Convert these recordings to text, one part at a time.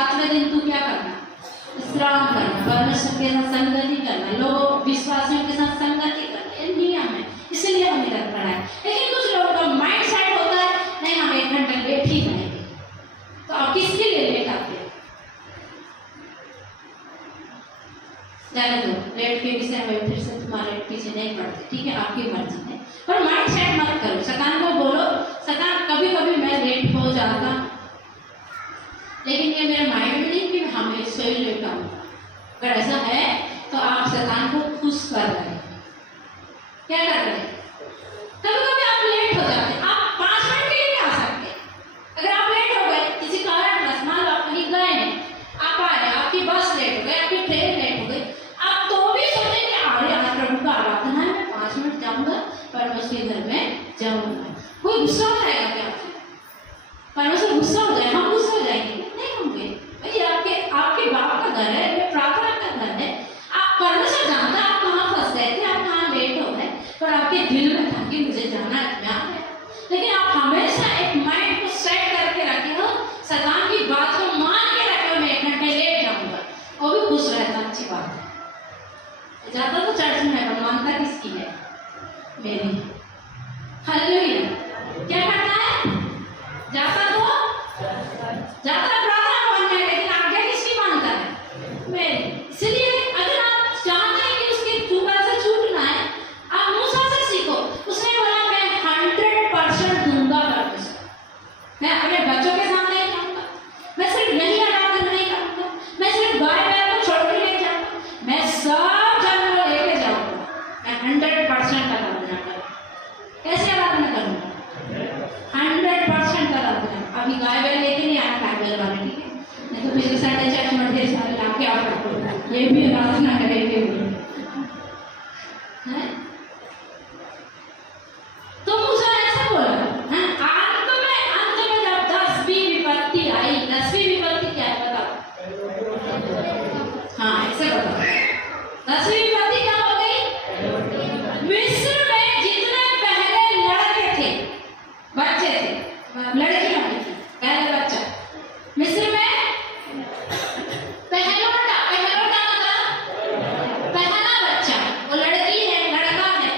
7वें दिन तू क्या करना, विश्राम करना, परमेश्वर के साथ संगति करना, लोग विश्वासियों के साथ संगति करना, ये नियम है, इसलिए हमें रखना है। लेकिन कुछ लोगों का माइंड सेट होता है नहीं हम 1 घंटा लेट ही करेंगे, तो आप किसके लिए लेट आते हैं? जाने दो, लेट के विषय में फिर से तुम्हारे पीछे नहीं पड़ते, ठीक है, आपकी मर्जी है, पर माइंड सेट मत करो। शैतान को बोलो, शैतान कभी कभी मैं लेट हो जाता, लेकिन ये मेरे माइंड में नहीं कि हमेशा ही लेट आऊंगा। अगर ऐसा है तो आप शैतान को खुश कर रहे हैं। क्या कर रहे हैं? कभी कभी आप लेट हो जाते हैं, आप 5 मिनट के लिए आ सकते हैं। अगर आप लेट हो गए किसी कारणवश, मान लो आप कहीं गए हैं, आप आए, आपकी बस लेट हो गई, आपकी ट्रेन लेट हो गई, आप तो भी सोचेंगे अरे आज प्रभु का आराधना है, मैं 5 मिनट जाऊंगा, परमेश्वर के घर में जाऊंगा। कोई गुस्सा हो जाएगा क्या? परमेश्वर गुस्सा हो जाए, हम गुस्सा हो जाएंगे? नहीं होंगे भाई, आपके बाप का घर है, ये प्रार्थना का घर है, आप परमेश्वर जानता है आप कहाँ फंस गए थे, आप कहाँ लेट हो गए, पर आपके दिल में था कि मुझे जाना है। लेकिन आप हमेशा एक माइंड को सेट करके रखे हो, शैतान की बात को मान के रखे हो, मैं 1 घंटे लेट जाऊंगा, वो भी खुश रहता, अच्छी बात है। ज्यादा तो चर्च में है, पर मानता किसकी है? मेरी। हालेलुया। क्या करना है? जाता प्रार्थना बनना है, लेकिन आज्ञा किसकी मानता है? मेरी। इसलिए अगर आप चाहते हैं कि उसके जुबान से छूटना है, आप मूसा से सीखो। उसने बोला मैं 100% दूंगा परमेश्वर, मैं अपने बच्चों के साथ नहीं जाऊंगा, मैं सिर्फ यही आराधना नहीं करूंगा, मैं सिर्फ गाय बैल को छोड़ के नहीं जाऊंगा, मैं सब जानवर लेके जाऊंगा, मैं 100% आराधना करूंगा। कैसे आराधना करूंगा? 100% आराधना। अभी गाय बैल लेके नहीं आना, गाय बैल वाले, ठीक है, नहीं तो पिछले साढ़े 4 मिनट ढेर सारे लाके आप रखो, ये भी आराधना करेंगे हैं। तो मूसा ऐसा बोला, अंत में जब 10वीं विपत्ति आई, 10वीं विपत्ति क्या है बताओ? हाँ ऐसे बताओ, 10वीं विपत्ति क्या हो गई? मिस्र में जितने पहले लड़के थे, बच्चे थे, लड़की वाली थी, पहले बच्चा, मिस्र में पहलौठा मतलब पहला बच्चा, वो लड़की है लड़का है,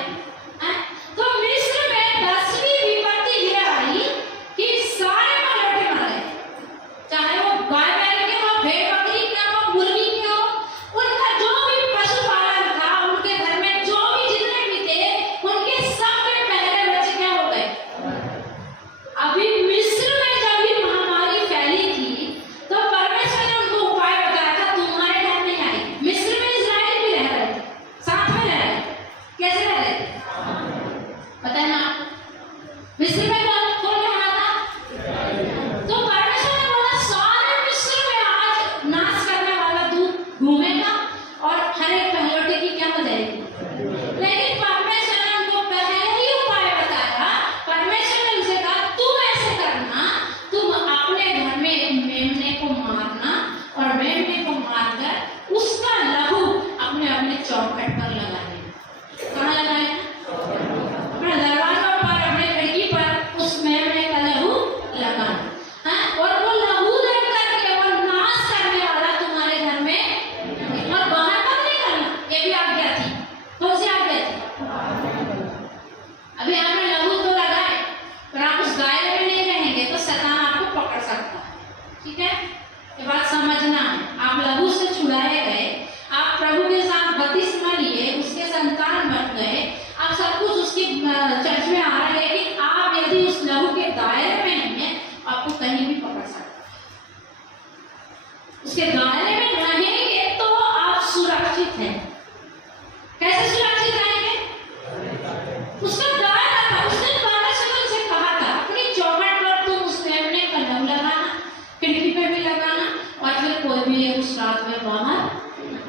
तो मिस्र में 10वीं विपत्ति ये आई कि सारे पहलौठे मर गए, चाहे वो गाय बैल के हो, भेड़ बकरी के हो, मुर्गी के हो, उनका जो भी पशुपालन था, उनके घर में जो भी जितने भी थे, उनके सबके पहले बच्चे क्या हो गए? अभी मिस्र में जब ये महामारी फैली थी, तो परमेश्वर ने उनको उपाय बताया था, तुम्हारे घर नहीं आएगी। मिस्र में इस्राएल भी रह रहे थे, साथ में रह रहे थे, कैसे रह रहे थे पता है ना? मिस्र में कौन रहा था? तो परमेश्वर ने बोला सारे मिस्र में आज नाश करने वाला दूत घूमेगा और हर एक पहलौठे की क्या हो जाएगी? लेकिन परमेश्वर ने उनको पहले ही उपाय बताया। परमेश्वर ने उनसे कहा तुम ऐसे करना, तुम अपने घर में एक मेमने को मारना और मेमने को मारकर उसका लहू अपने अपने चौखट पर लगा देना। कहाँ लगाए? अपने दरवाजों पर, अपने खिड़की पर उस मेमने का लहू लगाना, और वो लहू देख करके वो नाश करने वाला तुम्हारे घर में, और बाहर मत निकलना, ये भी आज्ञा थी। कौन सी आज्ञा थी? अभी आपने लहू तो लगाए, पर आप उस दायरे में नहीं रहेंगे तो शैतान आपको पकड़ सकता है, ठीक है, ये बात समझना है। आप लहू से छुड़ाए गए, आप प्रभु के साथ बपतिस्मा लिए, उसके संतान बन गए, आप सब कुछ उसकी चर्च में आ रहे हैं, लेकिन आप यदि उस लहू के दायरे में नहीं है, आपको कहीं भी पकड़ सकता है। उसके दायरे में रहेंगे तो आप सुरक्षित हैं। कैसे सुरक्षित रहेंगे? उसका दायरा था, उसने परमेश्वर ने उसे कहा था अपनी चौखट पर तुम उस मेमने का लहू लगाना, खिड़की पे भी लगाना, और फिर कोई भी उस रात में बाहर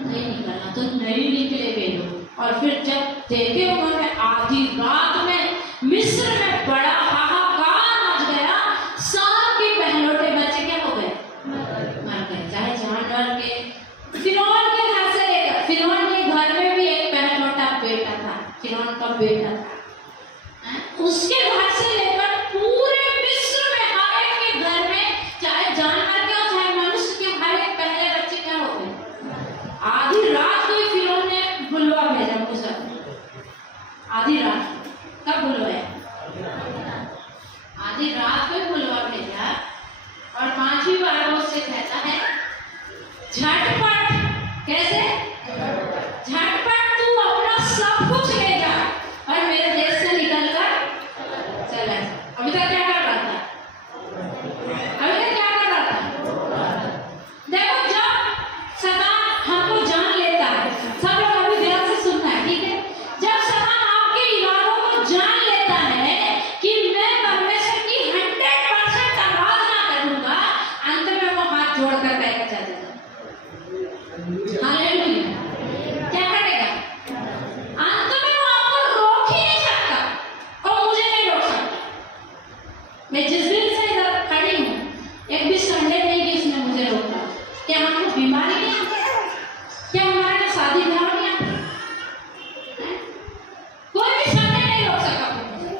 नहीं निकलना। तो नहीं निकले वे लोग, और फिर जब देखे उन्होंने आधी रात में मिस्र में बड़ा हाहाकार मच गया, सबके पहलौठे बच्चे क्या हो गए? मर गए, चाहे जानवर के। फिरौन के घर से लेकर, फिरौन के घर में भी एक पहलौठा बेटा था, फिरौन का बेटा था, उसके घर से लेकर पूरे मिस्र में हर एक के घर में, चाहे जानवर के हो चाहे मनुष्य के, हर झटपट, कैसे झटपट तू अपना सब कुछ ले जा और मेरे देश से निकल कर चला जा। अभी तक क्या कर रहा था? अभी तक क्या कर रहा था? देखो, जब शैतान हमको जान लेता है, सब लोग अभी ध्यान से सुनना है, ठीक है? जब शैतान आपके इरादों को जान लेता है कि मैं परमेश्वर की 100% आराधना करूंगा, अंत में वो हाथ जोड़कर कहेगा चल जा। हालेलुया। क्या करेगा? अंत में वो आपको रोक ही नहीं सकता और मुझे नहीं रोक सकता। मैं जिस दिन से इधर खड़ी हूँ, एक भी संडे नहीं कि उसने मुझे रोका। क्या हमको बीमारी नहीं आती? क्या हमारे को शादी ब्याह नहीं आती? कोई भी संडे नहीं रोक सका मुझे,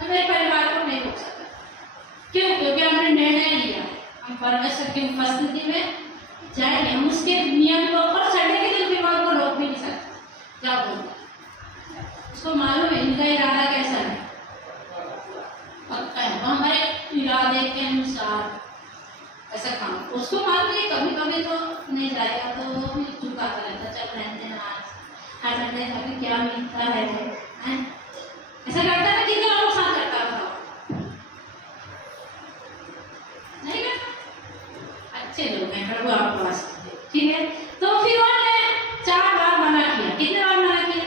और मेरे परिवार को नहीं रोक सका। क्यों? क्योंकि हमने निर्णय लिया हम परमेश्वर की उपस्थिति में जाएंगे। हम उसके नियम को, और संडे के दिन बीमार को रोक भी नहीं सकते। क्या बोलते? उसको मालूम है इनका इरादा कैसा है, पक्का है। हमारे इरादे के अनुसार ऐसा काम उसको मालूम है। कभी कभी तो नहीं जाएगा तो वो भी चुकाता रहता, चल रहते हैं आज संडे अभी क्या मिलता है, ऐसा करता है। कितने लोगों के साथ करता होगा? नहीं करता? अच्छे लोग हैं, प्रभु आपको आशीष दे, ठीक है? तो फिर उन्होंने 4 बार मना किया। कितने बार मना किया?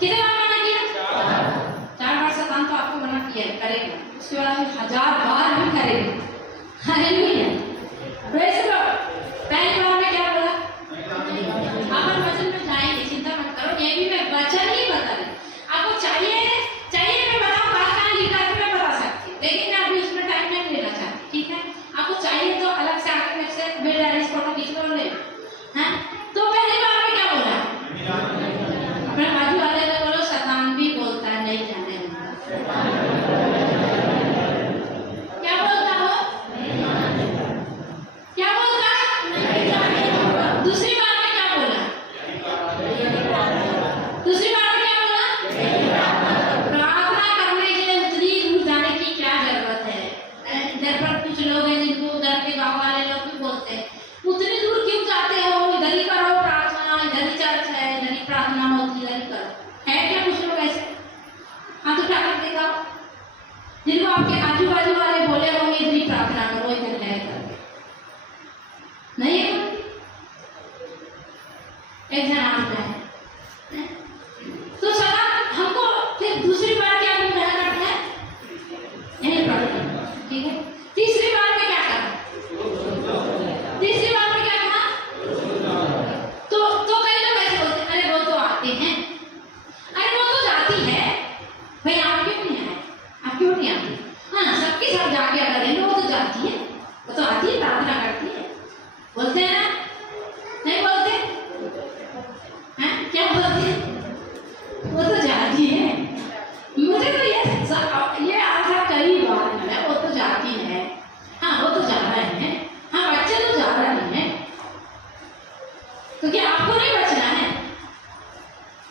कितने बार मना किया? 4 बार शैतान तो आपको मना किया है, करेगा। उसके बाद 1000 बार भी करेगा। हालेलुया। Praise the Lord. पहली बार में क्या बोला? अपन वचन में जाएंगे, चिंता मत करो। ये भी मैं वचन ही बता रही। आपको चाहिए मैं बताऊं कहाँ लिखा है, मैं बता सकती हूँ, लेकिन मैं अभी उसमें टाइम नहीं लेना चाहती, ठीक है? आपको चाहिए तो अलग से आकर मेरे से मेरे डायरी फोटो खींच लो, ले। तो पहली बार में क्या बोला? अपने बाजू वाले को बोलो शैतान भी बोलता है नहीं जाने देता। क्या बोलता हो? क्या बोलता है? दूसरी बार में क्या बोला? दूसरी बार में क्या बोला? प्रार्थना करने के लिए उतनी दूर जाने की क्या जरूरत है? इधर पर कुछ लोग हैं जिनको उधर के गांव वाले लोग भी बोलते हैं, उतनी दूर क्यों जाते हो? इधर ही करो प्रार्थना, इधर ही चर्च है, इधर ही प्रार्थना होती, इधर ही करो। है क्या कुछ लोग ऐसे? हाथ उठा कर दिखाओ जिनको आपके आजू बाजू वाले बोले होंगे इधर ही प्रार्थना करो, इधर है करके। नहीं है? एक जन आता है। तो शैतान हमको फिर दूसरी बार क्या करता है? यही प्रार्थना, ठीक है? तीसरी बार में क्या करा? तीसरी बार में क्या कहा? तो कई लोग ऐसे बोलते हैं, अरे वो तो आते हैं, अरे वो तो जाती है, भाई आप क्यों नहीं आए? आप क्यों नहीं आती? हाँ, सबके साथ जाके अगर देंगे, वो तो जाती है, वो तो आती है, प्रार्थना करती है, बोलते हैं ना? नहीं बोलते? हैं? क्या बोलते हैं? वो तो जाती है। मुझे तो ये आशा कई बार है, वो तो जाती है, हाँ वो तो जा रहे हैं, हाँ बच्चे तो जा रहे हैं। तो क्या आपको नहीं बचना है?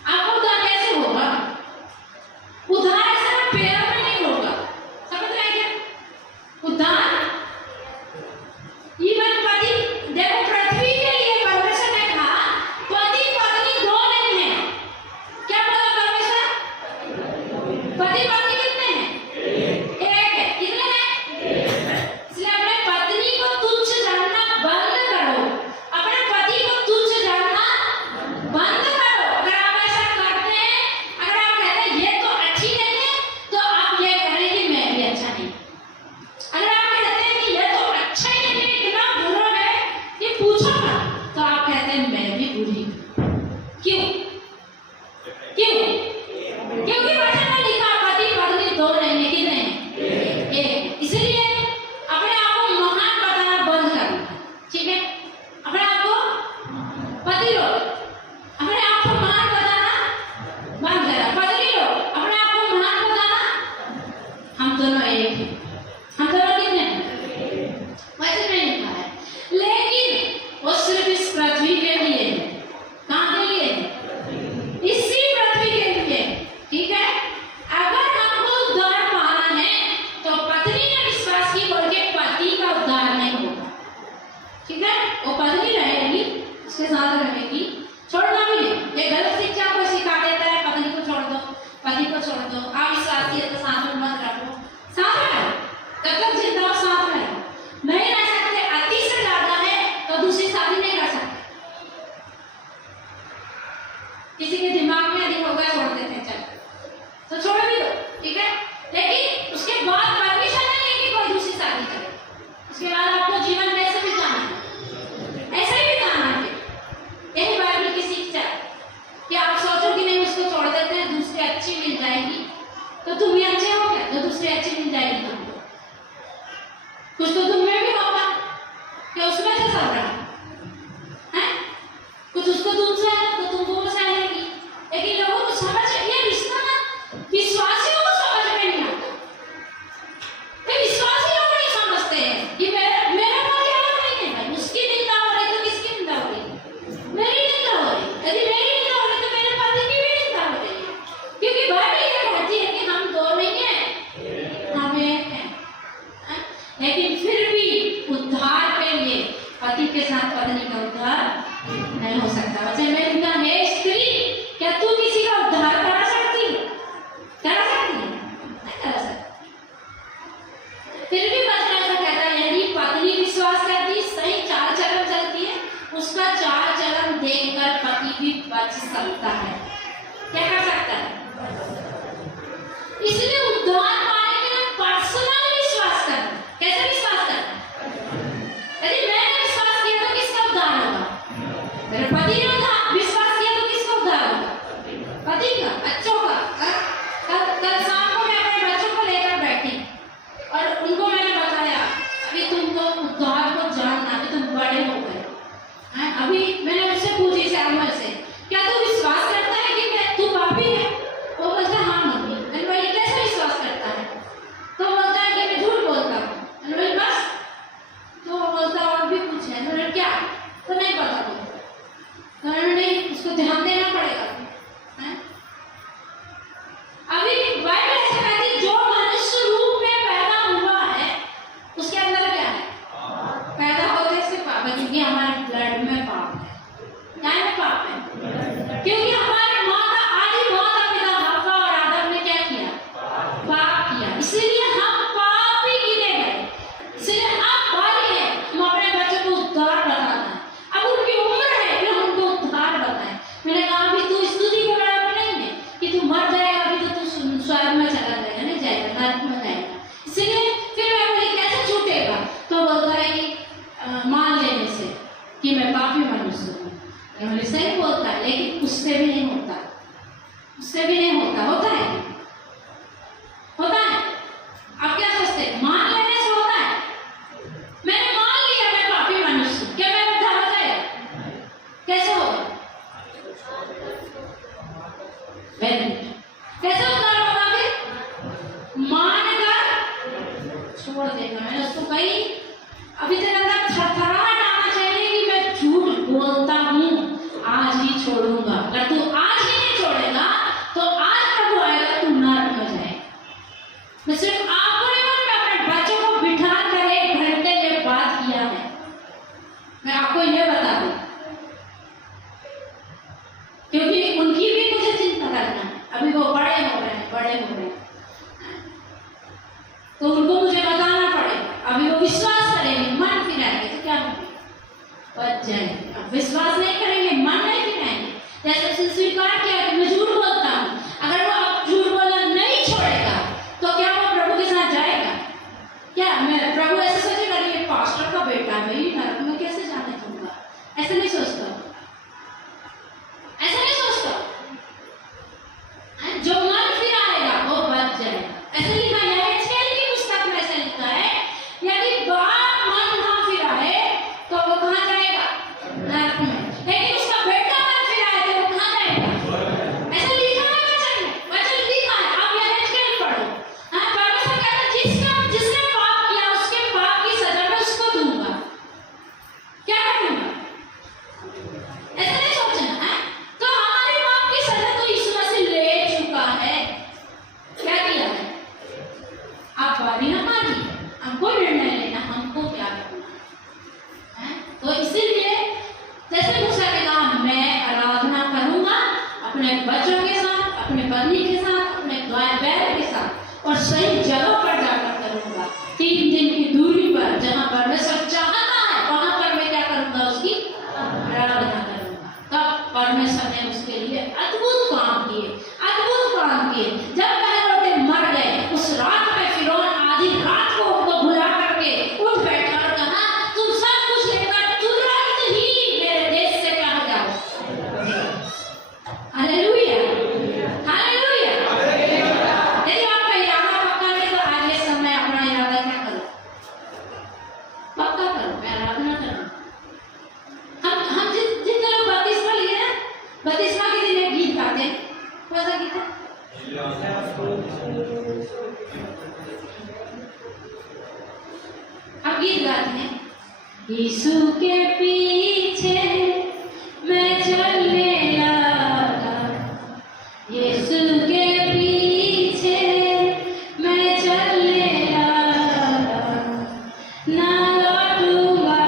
आपको उद्धार कैसे होगा? उद्धार ऐसे पैरों में नहीं होगा, समझ रहे क्या? उद्धार इवन पति, देखो पृथ्वी पति के साथ पत्नी का उद्धार नहीं हो सकता। वचन में लिखा है, स्त्री क्या तू किसी का उद्धार करा सकती है? करा सकती है? नहीं करा सकती। फिर भी वचन ऐसा कहता है, यदि पत्नी विश्वास करती, सही चाल चलन चलती है, उसका चाल चलन देखकर पति भी बच सकता है। क्या कर सकता है? इसलिए उद्धार पाने के लिए पर्सनल विश्वास करना। कैसे विश्वास करना? यदि मैंने विश्वास किया तो किसका उद्धार होगा? मेरे पति ने विश्वास किया तो किसका उद्धार होगा? पति का, बच्चों का। कल शाम को मैं अपने बच्चों को लेकर बैठी और उनको मैंने बताया, अभी तुमको उद्धार को जानना, अभी तुम बड़े हो गए। अभी मैंने उससे पूछी श्यामल से, क्या तू विश्वास करता है कि तू पापी है? वो बोलता है हाँ मम्मी। मैंने बोली कैसे विश्वास करता है? तो बोलता है कि मैं झूठ बोलता हूँ। मैंने बोली बस? तो बोलता और भी कुछ है। मैंने क्या? तो नहीं पता मुझे। तो नहीं, उसको ध्यान देना पड़ेगा। अभी बाइबल ऐसा कहती है, जो मनुष्य रूप में पैदा हुआ है उसके अंदर क्या है? पैदा होते से पाप है, क्योंकि हमारे ब्लड में पाप है। क्या में पाप है? क्योंकि हमारे माता आदि माता पिता हव्वा और आदम ने क्या किया? पाप किया। इसलिए हम पाप ही गिने गए। इसलिए अब बारी है हम अपने बच्चों को उद्धार बताना है। अब उनकी उम्र है कि हम उनको उद्धार बताएं। मैंने कहा अभी तू स्तुति को बड़ा नहीं है कि तू मर जाएगा, अभी तो तू स्वर्ग में चला जाएगा, नहीं जाएगा, नरक में जाएगा। इसलिए फिर मैं बोली कैसे छूटेगा? तो बोलता है कि मान लेने से कि मैं पापी मनुष्य हूँ। मैं सही बोलता है, लेकिन उससे भी नहीं होता। उससे भी नहीं होता। होता है? होता है? आप क्या सोचते हैं? मान लेने से होता है? मैंने मान लिया मैं पापी मनुष्य हूँ, क्या मैं उद्धार हो जाएगा? कैसे होगा? कैसे उद्धार होगा? फिर मान कर छोड़ देगा। मैंने उसको कही अभी तक अंदर थरथराहट आना चाहिए कि मैं झूठ बोलता हूँ, आज ही छोड़ूंगा। अगर तू आज ही नहीं छोड़ेगा तो आज प्रभु आएगा, तू नरक में जाएगा। मैं सिर्फ आपको नहीं, मैं अपने बच्चों को बिठा कर 1 घंटे ये बात किया है। मैं आपको ये बता दूं क्योंकि उनकी भी मुझे चिंता करना है। अभी वो बड़े हो रहे हैं, बड़े हो रहे हैं, तो उनको मुझे बताना पड़ेगा। अभी वो विश्वास करेंगे, मन फिराएंगे तो क्या होगा? बच जाएंगे। अब विश्वास नहीं करेंगे, मन नहीं फिराएंगे। जैसे उसने स्वीकार किया कि मैं झूठ बोलता हूँ, अगर वो अब झूठ बोलना नहीं छोड़ेगा तो क्या वो प्रभु के साथ जाएगा? क्या मैं प्रभु ऐसे सोचेगा ये पास्टर का बेटा है, मैं नरक में कैसे जाने दूंगा? ऐसा नहीं सोचता। ऐसा नहीं सोचता। जो मन फिराएगा वो बच जाएगा। ऐसे लिखा है एचकेएल की पुस्तक में, ऐसा लिखा है यदि बाप मन ना फिराए तो वो कहाँ जाएगा? नरक में। लेकिन उसका बेटा मन फिराए तो वो कहाँ जाएगा? ऐसा लिखा है वचन में। वचन लिखा है, आप ये एचकेएल पढ़ो। परमेश्वर कहता है जिसने पाप किया उसके पाप की सजा मैं उसको दूंगा। क्या करूंगा? ऐसा नहीं सोचना है। तो हमारे पाप की सजा तो यीशु मसीह ले चुका है। क्या किया है? आप बारी ना मानी, हमको निर्णय लेना, हमको क्या करना है। तो इसीलिए जैसे मूसा ने कहा मैं आराधना करूंगा अपने बच्चों के साथ, अपने पत्नी के साथ, अपने गाय बैल के साथ, और सही जगह पर जाकर करूंगा। 3 दिन की दूरी पर जहां परमेश्वर चाहता है वहां पर मैं क्या करूंगा? उसकी आराधना करूंगा। तब परमेश्वर ने उसके लिए अद्भुत काम किए, अद्भुत काम किए। जब पहले मर गए उस रात में फिरौन आधी रात को उनको बुला करके उठ बैठा और कहा तुम सब कुछ लेकर तुरंत ही मेरे देश से कहाँ जाओ। Hallelujah, hallelujah. यदि आपका इरादा पक्का नहीं तो आगे समय अपना इरादा क्या करो? पक्का करो, मैं आराधना करूँ। हम जितने लोग बपतिस्मा लिए ना, बपतिस्मा के दिन एक गीत गाते हैं। कौन सा गीत है? हम गीत गाते हैं, यीशु के पीछे मैं चलने लगा, यीशु के पीछे मैं चलने लगा, ना लौटूंगा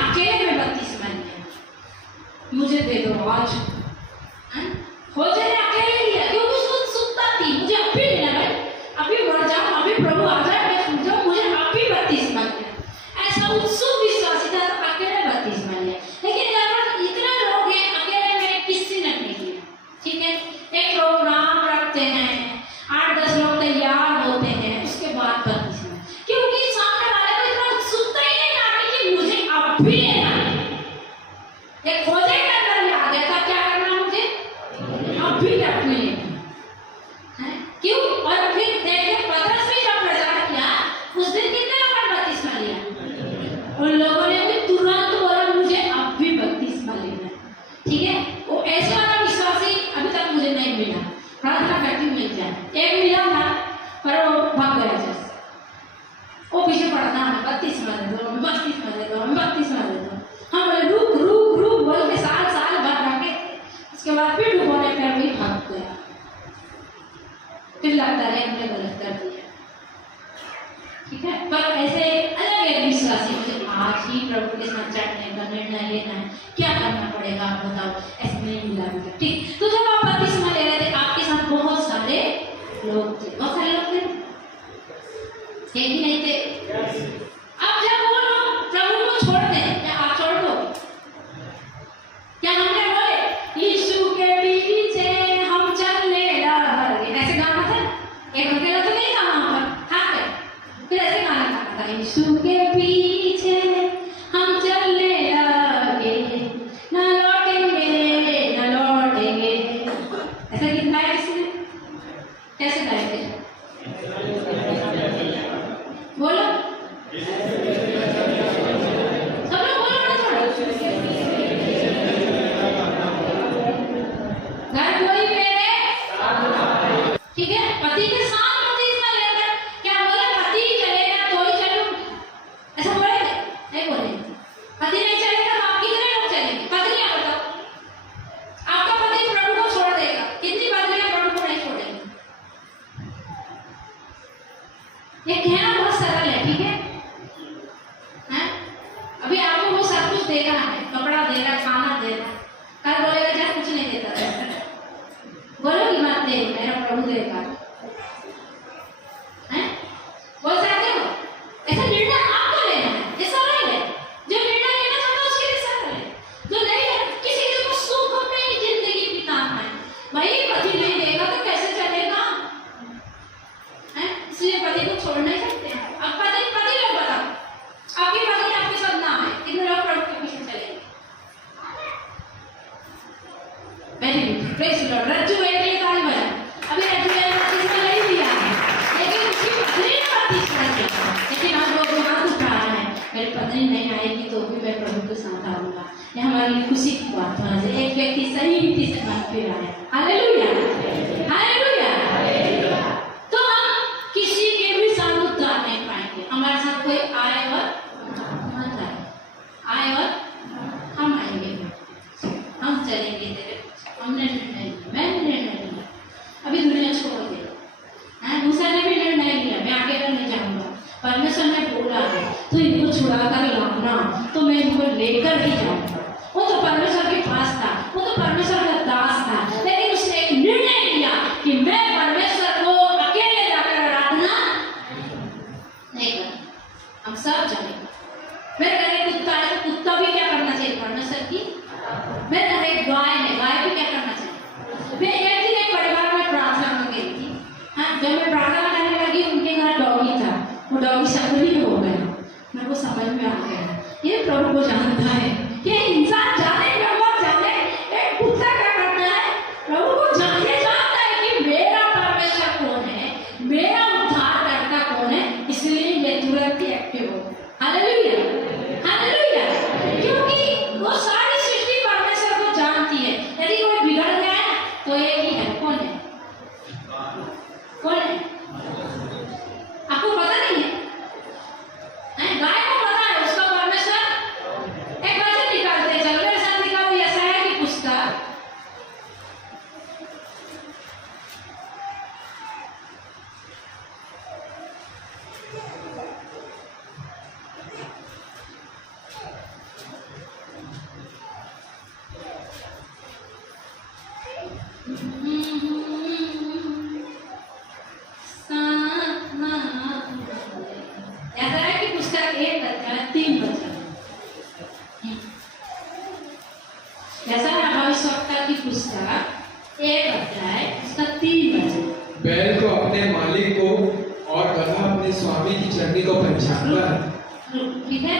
अकेले में बपतिस्मा लिया, मुझे दे दो आज। खोजे ने अकेले लिया क्योंकि उसको उत्सुकता थी, मुझे अभी लेना भाई, अभी बढ़ जाऊं, अभी प्रभु आ जाए, मैं सुन जाऊं, मुझे अभी बपतिस्मा लिया। ऐसा उत्सुक विश्वासी था तो अकेले बपतिस्मा लिया। लेकिन लगभग इतना लोग हैं अकेले में किसी ने नहीं लिया। ठीक है, एक प्रोग्राम रखते हैं, 8-10 लोग तैयार होते हैं, उसके बाद बपतिस्मा, क्योंकि सामने वाले को इतना उत्सुकता ही नहीं आती कि मुझे अभी लेना है। एक खोजे के अंदर आ गया था, क्या करना मुझे अभी तक मिले हैं, क्यों? और फिर देखिए पतरस भी जब प्रचार किया, उस दिन कितने लोगों ने बपतिस्मा लिया? उन लोगों ने भी तुरंत बोला मुझे अभी बपतिस्मा लेना है। ठीक है, वो ऐसे वाला विश्वासी अभी तक मुझे नहीं मिला, प्रार्थना करती मिल जाए। एक मिला था पर वो भाग गया, जैसे वो पीछे पड़ा था, हमें बपतिस्मा दे दो, हमें बपतिस्मा दे दो, हमें बपतिस्मा दे दो। हम बोले रुक रुक रुक बोल के साल भर रखे, उसके बाद फिर डूबोने पर भी भाग गया। फिर लगता है हमने गलत कर दिया। ठीक है, पर ऐसे अलग एक विश्वासी मुझे आज ही प्रभु के साथ चढ़ने का निर्णय लेना है, क्या करना पड़ेगा आप बताओ? ऐसे नहीं मिला मुझे। ठीक, तो जब आप बपतिस्मा ले रहे थे आपके साथ बहुत सारे लोग थे, बहुत सारे लोग थे, एक ही नहीं थे। अब जब वो लोग प्रभु को छोड़ते हैं, क्या आप छोड़ दो? क्या हमने बोले यीशु के पीछे हम चलने लगे, ऐसे गाना था? एक अकेला तो नहीं था वहां पर, था फिर ऐसे गाना गाता था, यीशु के पीछे हम चलने लगे, न लौटेंगे न लौटेंगे। ऐसा गीत गाया किसने? कैसे गाए थे? बोलो सब लोग बोलो ना थोड़ा। घर कोई मेरे, ठीक है, पति के साथ बपतिस्मा लेकर, क्या बोले पति चलेगा तो ही चलूं, ऐसा बोले? नहीं बोले। पति नहीं चलेगा तो आप कितने लोग चलेंगे? पत्नियां बताओ, आपका पति प्रभु को छोड़ देगा, कितनी पत्नियां प्रभु को नहीं छोड़ेंगी? ये कहना बहुत सरल है, ठीक है? हैं? अभी आपको वो सब कुछ दे रहा है, कपड़ा दे रहा है, खाना दे रहा है, कल बोलेगा जा कुछ नहीं देता था, बोलो कि मत दे, मेरा प्रभु देगा। हैं? बोल सकते हो? ऐसा निर्णय आपको लेना है, ये सरल है। जो निर्णय लेना चाहता है उसके लिए सरल है, जो नहीं है किसी को सुख में जिंदगी बिताना है, भाई पति नहीं देगा तो कैसे चलेगा? हैं? इसलिए पति को छोड़ नहीं सकते। अब पति लोग बताओ, आपकी पत्नी आपके साथ ना आए, कितने लोग प्रभु के पीछे चलेंगे? Very good, praise the Lord. Rajju एक लिए ताली बजाओ। अभी रज्जू ने बपतिस्मा नहीं लिया है, लेकिन उसकी पत्नी ने बपतिस्मा लिया, लेकिन आज वो हाथ उठा रहा है, मेरी पत्नी नहीं आएगी तो भी मैं प्रभु के साथ आऊंगा। ये हमारी खुशी की बात होना चाहिए। एक व्यक्ति सही रीति से मन पे आए। Hallelujah, hallelujah. तो हम किसी के भी साथ उद्धार नहीं पाएंगे। हमारे साथ कोई आए और मत आए, आए और हम आएंगे, हम चलेंगे तेरे। हमने निर्णय लिया, मैंने निर्णय लिया, अभी दुनिया छोड़ दे। मूसा ने भी निर्णय लिया, मैं अकेला नहीं जाऊंगा, परमेश्वर ने बोला है तो इनको छुड़ा कर लाना, तो मैं इनको लेकर ही जाऊंगा। वो तो परमेश्वर के पास था, वो तो परमेश्वर का दास था, लेकिन जैसा है भविष्यवक्ता की पुस्तक 1 अध्याय उसका 3 वचन। बैल को अपने मालिक को और गधा अपने स्वामी की चरनी को पहचानता है। ठीक है,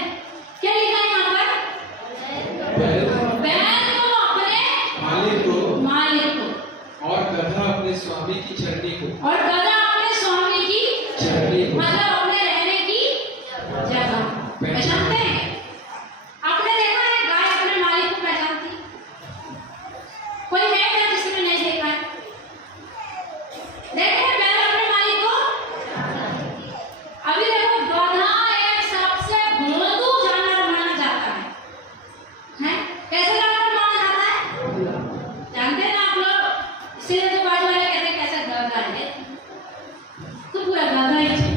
क्या लिखा है यहाँ पर? बैल को अपने मालिक को और गधा अपने स्वामी की चरनी को चरनी को मतलब अपने रहने की जगह पहचानते हैं। आपने देखा है गाय अपने मालिक को पहचानती? कोई है क्या जिसने नहीं देखा है? देखे बैल अपने मालिक को? अभी देखो गधा एक सबसे भोंदू जानवर माना जाता है। हैं? कैसे जानवर माना जाता है? जानते हैं ना आप लोग? इसलिए तो बाजू वाले कहते हैं कैसे गधा है, तो पूरा गधा ही है।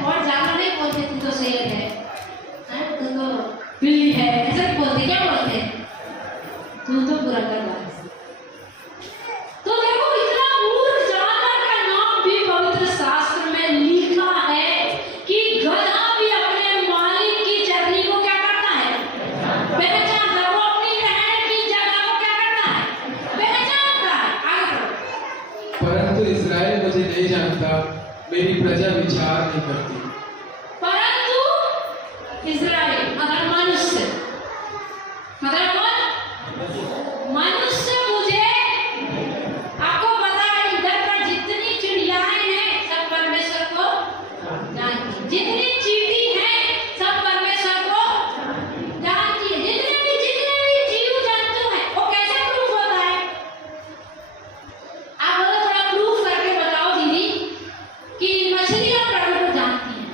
और जानवर नहीं बोलते तू तो शेर है, तू तो बिल्ली है, ऐसा नहीं बोलते। क्या बोलते हैं? तू तो पूरा गधा है। तो देखो इतना मूर्ख जानवर का नाम भी पवित्र शास्त्र में लिखा है कि गधा भी अपने मालिक की चरनी को क्या करता है? पहचानता है। वो अपनी रहने की जगह को क्या करता है? पहचानता है। आगे बढ़ो। परंतु इस्राएल मुझे नहीं जानता, मेरी प्रजा विचार नहीं करती। परंतु इस्राएल मतलब मनुष्य, मतलब मनुष्य मुझे, आपको पता है इधर पर जितनी चिड़ियाएं हैं सब परमेश्वर को जानती, जितनी चींटी हैं सब परमेश्वर को जानती है, जितने भी जीव जंतु हैं। वो कैसे प्रूफ होता है? आप बोलो थोड़ा प्रूफ करके बताओ दीदी कि मछलियां प्रभु को जानती हैं।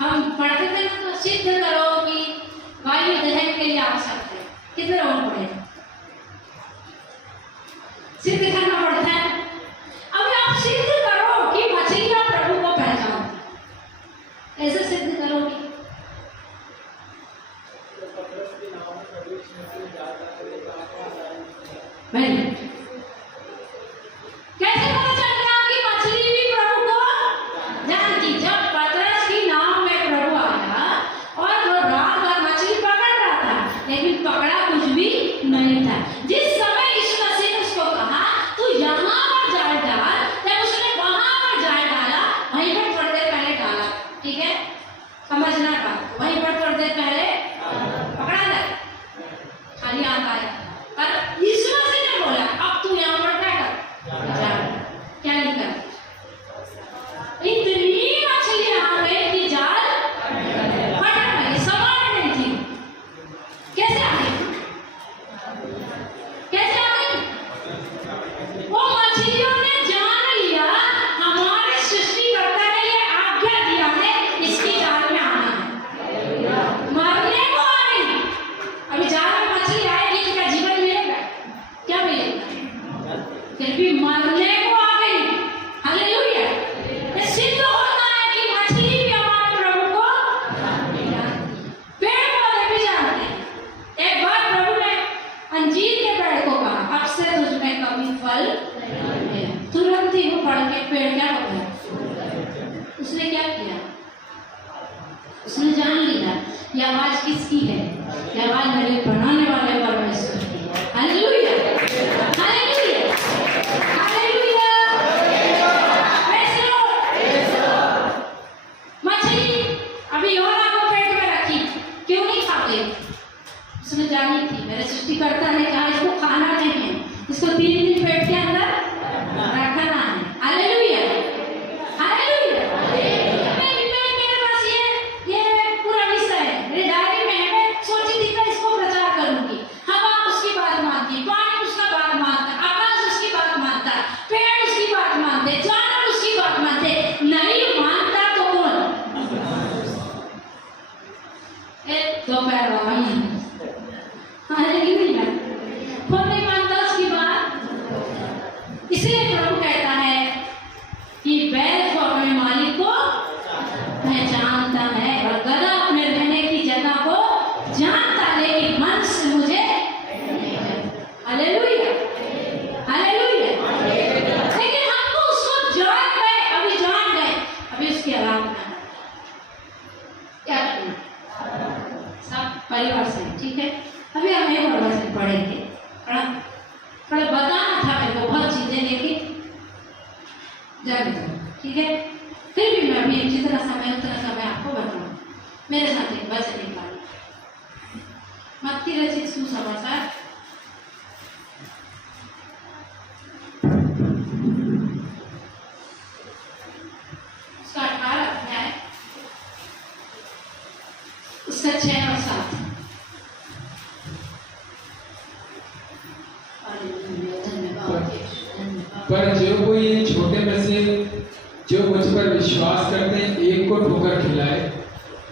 हम पढ़ते थे ना, तो सिद्ध करो कि वायु दहन के लिए आवश्यक है। कितने लोग पढ़े? सिद्ध करना पड़ता है। अब आप सिद्ध करो कि मछलियां प्रभु को पहचानती। ऐसे सिद्ध करोगे? नहीं। कैसे पता चलता कि मछली भी प्रभु को जानती? जब पतरस की नाव में प्रभु आया और वो रात भर मछली पकड़ रहा था, लेकिन पकड़ा कुछ भी नहीं था। जिस समय यीशु मसीह ने उसको कहा तू यहाँ पर जाल डाल, जब उसने वहां पर जाल डाला, वहीं पर थोड़ी देर पहले डाला, ठीक है, समझना का, वहीं पर थोड़ी देर पहले पकड़ा था, खाली हाथ आया। पर यीशु मसीह ने बोला अब तू यहाँ पर क्या कर? क्या नहीं कर? इतनी मछलियां आ गई कि जाल फट गई, सवार नहीं थी। कैसे आ गई? कैसे आ गई? वो मछलियों ने जान लिया हमारे सृष्टिकर्ता ने ये आज्ञा दिया है इसकी जाल में आना है। मरने को आ गई। अभी जाल में मछली आएगी तो क्या जीवन मिलेगा? क्या मिलेगा? फिर भी मरने को आ गई। हालेलुया। ये सिद्ध होता है कि मछली भी हमारे प्रभु को जानती है, पेड़ पौधे भी जानते हैं। एक बार प्रभु ने अंजीर के पेड़ को कहा अब से तुझमें कभी फल नहीं। तुरंत ही वो बढ़ के पेड़ क्या हो गया? उसने क्या किया? उसने जान लिया ये आवाज किसकी है? ये आवाज मेरे बनाने वाले परमेश्वर की है। Hallelujah, hallelujah, hallelujah. मछली अभी योना को पेट में रखी, क्यों नहीं खाते? उसने जानी थी मेरे सृष्टिकर्ता ने कहा इसको खाना नहीं है, इसको 3 दिन पेट के अंदर रखना है। Hallelujah, hallelujah. मेरे पास ये पूरा विषय है, मेरी डायरी में है। मैं सोची थी मैं इसको प्रचार करूंगी। हवा उसकी बात मानती, पानी उसका बात मानता, आकाश उसकी बात मानता, पेड़ उसकी बात मानते, जानवर उसकी बात मानते। नहीं मानता तो कौन? दोपहर वाला। हालेलुया। कौन नहीं मानता उसकी बात? इसलिए प्रभु कहता है कि बैल को अपने मालिक को पहचानता है और गधा अपने रहने की जगह को जानता है, लेकिन मन से मुझे नहीं जानता। Hallelujah, hallelujah. लेकिन हम तो उसको जान गए, अभी उसके आराम में अगले वर्ष से, ठीक है। अभी हम एक और वर्ष पढ़ेंगे, थोड़ा बताना था मेरे को बहुत चीजें, लेकिन जाने दो, ठीक है। फिर भी मैं भी जितना समय आपको बताऊँ। मेरे साथ एक वचन निकालिए, मत्ती रचित सुसमाचार उसका 18 अध्याय उसका 6 और 7। पर जो कोई इन छोटे में से जो मुझ पर विश्वास करते हैं एक को ठोकर खिलाए,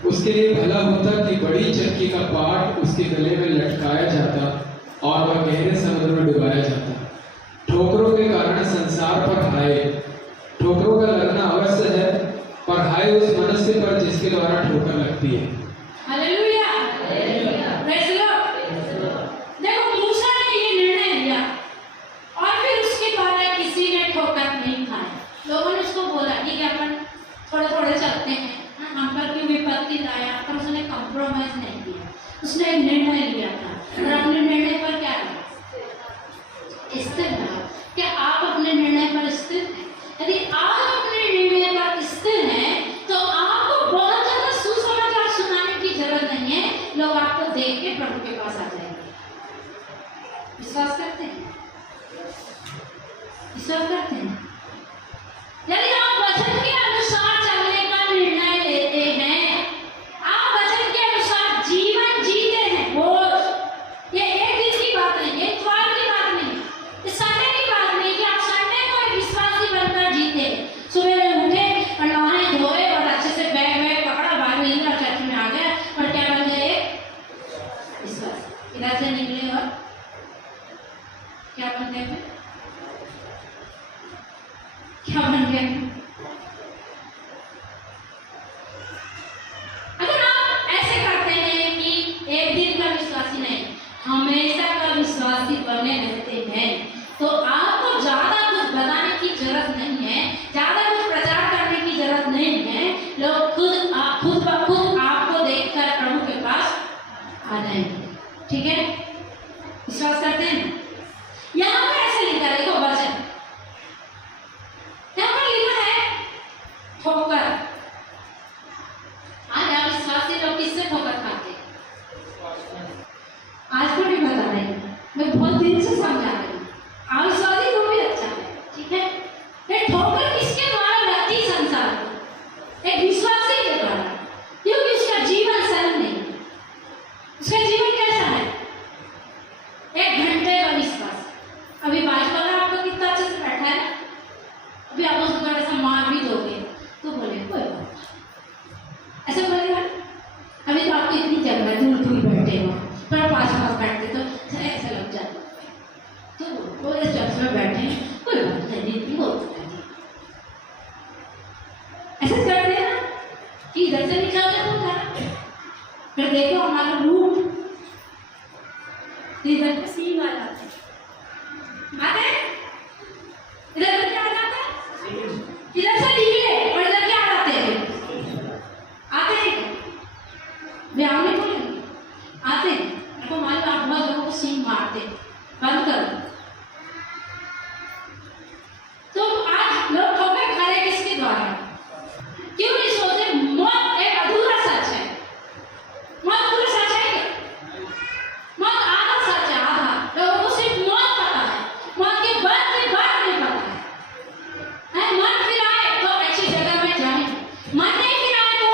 उसके लिए भला होता कि बड़ी चक्की का पाट उसके गले में लटकाया जाता और वह गहरे समुद्र में डुबाया जाता। ठोकरों के कारण संसार पर हाय, ठोकरों का लगना अवश्य है, पर हाय उस मनुष्य पर जिसके द्वारा ठोकर लगती है। Hallelujah, praise the Lord. देखो मूसा ने ये निर्णय लिया और फिर उसके बाद किसी ने ठोकर नहीं खाया। लोगों ने उसको बोला कि अपन थोड़े थोड़े चलते हैं, हम पर क्यों विपत्ति लाया, पर उसने कॉम्प्रोमाइज नहीं किया। उसने एक निर्णय लिया था और अपने निर्णय पर क्या स्थिर रहा। क्या आप अपने निर्णय पर स्थिर हैं? यदि आप अपने निर्णय पर स्थिर हैं तो आपको बहुत ज्यादा सुसमाचार सुनाने की जरूरत नहीं है। लोग आपको देख के प्रभु के पास आ जाएंगे। विश्वास करते हैं? विश्वास करते हैं? यदि आप वचन के अनुसार चलने का निर्णय लेते हैं, आप वचन के अनुसार जीवन जीते हैं, वो ये एक दिन की बात नहीं है, इतवार की बात नहीं है, ये संडे की बात नहीं कि आप संडे को एक विश्वासी बनकर जीते। सुबह उठे और नहाए धोए और अच्छे से बैग पकड़ा, बाइबल इंद्रा चर्च में आ गया और क्या बन गए? विश्वास। इधर से निकले और क्या बन गए? क्या बन गया? अगर आप ऐसे करते हैं कि एक दिन का विश्वासी नहीं, हमेशा का विश्वासी बने रहते हैं, तो आपको ज्यादा कुछ बताने की जरूरत नहीं है, ज्यादा कुछ प्रचार करने की जरूरत नहीं है। लोग खुद ब खुद आपको देखकर प्रभु के पास आ जाएंगे, ठीक है। विश्वास करते हैं? यहाँ पे ऐसे लिखा है, देखो वचन यहाँ पर लिखा है ठोकर। आज आप विश्वासी लोग किससे ठोकर खाते हैं? आज को भी बता रही हूँ, मैं बहुत दिन से समझा रही हूँ। अविश्वासी को भी अच्छा है, ठीक है। ये ठोकर किसके द्वारा लगती संसार को? एक विश्वासी के द्वारा, क्योंकि उसका जीवन सरल नहीं है। उसका जीवन कैसा है? 1 घंटे का विश्वास। अभी भाजपा में आपको कितना अच्छे से बैठा है, अभी आप उसको थोड़ा सा मार भी दोगे तो बोले कोई बात, ऐसा बोलेगा। अभी तो आपको इतनी जगह दूर दूर बैठे हो, पर पास बैठते तो ऐसा लग जाता, तो वो इस चर्च में बैठे कोई बात नहीं होता है। ऐसा करते हैं ना कि इधर से निकालते हो था, फिर देखो हमारा रूट इधर से सीन आ जाता है, इधर क्या आ जाता है? इधर से निकले और इधर क्या आते हैं? आते हैं ब्याह में बोलेंगे आते हैं। आपको मालूम आप बहुत लोगों को सीन मारते, बंद करो। तो आज लोग ठोकर खा रहे किसके द्वारा? क्यों नहीं सोचते मौत एक अधूरा सच है? मौत पूरा सच है क्या? मौत आधा सच है, आधा। लोगों को सिर्फ मौत पता है, मौत के बाद नहीं पता है। मन फिर आए तो अच्छी जगह में जाए, मन नहीं फिर आए तो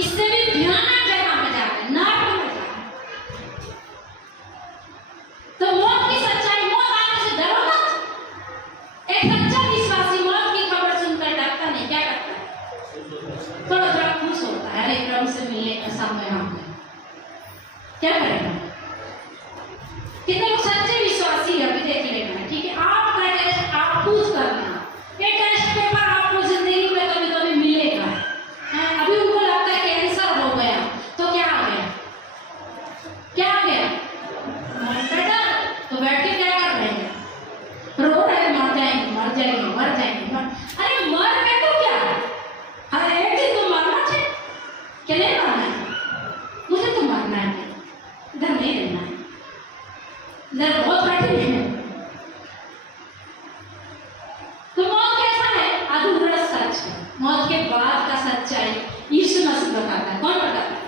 इससे भी भयानक जगह में जाए, नरक में जाए। तो मौत की सच्चाई, मौत आने से डरो मत। एक सच्चा विश्वासी मौत की खबर सुनकर डरता नहीं, क्या करता है? थोड़ा थोड़ा खुश होता है, अरे प्रभु से मिलने का समय आ गया। क्या करेगा? कितने लोग सच्चे विश्वासी है, अभी देख लेना, ठीक है। आपका टेस्ट आप खुद करना, ये टेस्ट पेपर आपको जिंदगी में कभी कभी मिलेगा। अभी उनको लगता है कैंसर हो गया, तो क्या आ गया? क्या आ गया? बेटा तो बैठ के क्या कर रहे हैं? रो रहे हैं, मर जाएंगे मर जाएंगे मर जाएंगे। अरे मर गए तो क्या है? अरे एक दिन तो मरना चाहिए, क्या नहीं मरना है? मुझे तो मरना बाद का सच्चाई यीशु मसीह बताता है। कौन बताता है?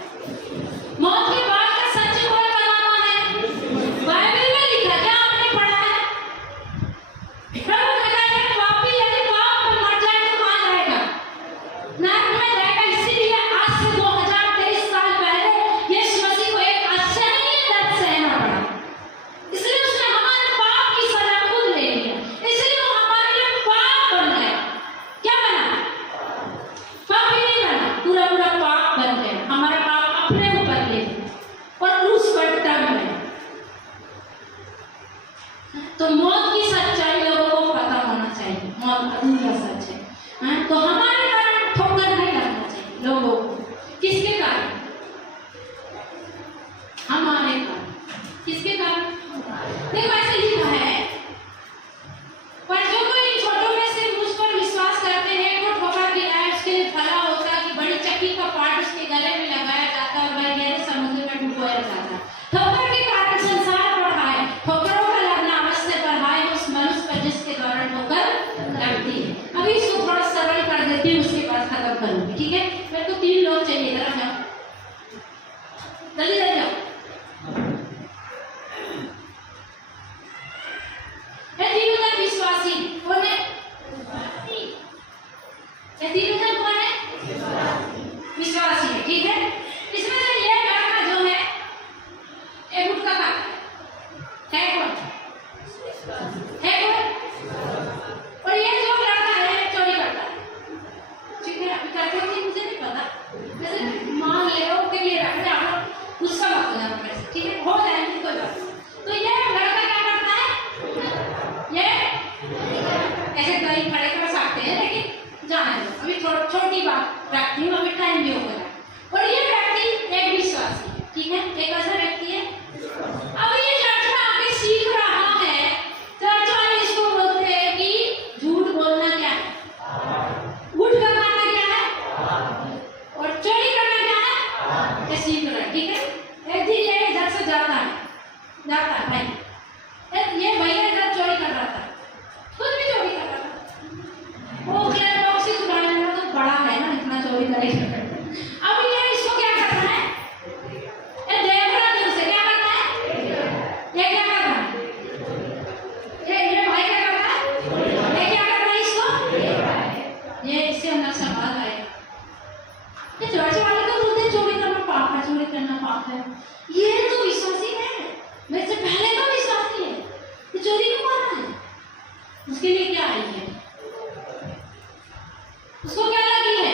मौत के बाद का सच कौन बताता है? बाइबल में लिखा, क्या आपने पढ़ा है? प्रभु कहता है पापी यदि पाप में मर जाए तो कहाँ जाएगा? नरक में जाएगा। इसीलिए आज से 2023 साल पहले यीशु मसीह को एक असहनीय दर्द सहना पड़ा। इसलिए उसने हमारे पाप की सजा खुद ले लिया। इसलिए वो हमारे लिए पाप बन गया। क्या बना? पापी नहीं बना, पूरा पूरा पाप बन गया। हमारा पाप अपने ऊपर ले लिया और उस पर टंग गया। तो मौत की सच्चाई लोगों को पता होना चाहिए। मौत अधूरा सच है। तो हमारे कारण ठोकर नहीं लगना चाहिए लोगों को। किसके कारण? हमारे कारण। किसके कारण? देखो ऐसे लिखा है, पर जो कोई इन छोटों में से मुझ पर विश्वास करते हैं वो ठोकर गिराए उसके लिए भला होता कि बड़ी चक्की का पाट उसके गले में लगाया जाता और वह गहरे समुद्र में डुबोया जाता। ठोकर के कारण संसार पर हाय, ठोकरों का लगना अवश्य पर हाय उस मनुष्य पर जिसके द्वारा ठोकर लगती है। अभी इसको थोड़ा सरल कर देती हूँ, उसके बाद खत्म करूंगी। ठीक है? मेरे को 3 लोग चाहिए, इधर जाओ, जल्दी जल्दी जाओ। ये 3 उधर विश्वासी कौन है? ये 3 उधर कौन है? विश्वासी है। ठीक है? इसमें से ये लड़का जो है ये गुटखा खाता है कौन? है कौन? और ये जो लड़का है चोरी करता है। ठीक है? अभी करते हो कि मुझे नहीं पता, जैसे मान ले लो के लिए रख रहे आप लोग, गुस्सा मत हो जाना मेरे से। ठीक है? हो जाएगी कोई बात नहीं। तो ये लड़का क्या करता है? ये ऐसे कहीं खड़े कर सकते हैं, लेकिन जाने दो, अभी छोटी बात रखती हूँ, अभी टाइम भी हो गया। और ये व्यक्ति एक विश्वासी है। ठीक है? एक ऐसा व्यक्ति है। अब ये चर्च में आके सीख रहा है। चर्च वाले इसको बोलते हैं कि झूठ बोलना क्या है, गुटखा खाना क्या है, और चोरी करना क्या है, ये सीख रहा है। ठीक है? एक दिन ये इधर से जाता है भाई, ये भैया इधर चोरी कर रहा था, खुद भी चोरी कर रहा था। वो क्लियर बॉक्स ही छुड़ाने में तो बड़ा है ना, इतना चोरी करेगा। अब ये इसको क्या करना है? ये देख रहा है उसे क्या करना है? ये क्या कर रहा है? ये भाई क्या कर रहा है? ये क्या कर रहा है? इसको ये इससे अंदर सवाल आए। ये चर्च वाले तो बोलते हैं चोरी करना पाप है, चोरी करना पाप है। ये तो विश्वासी है, मेरे से पहले का विश्वासी है, ये चोरी क्यों कर रहा है? उसके लिए क्या आई है? उसको क्या लगी है?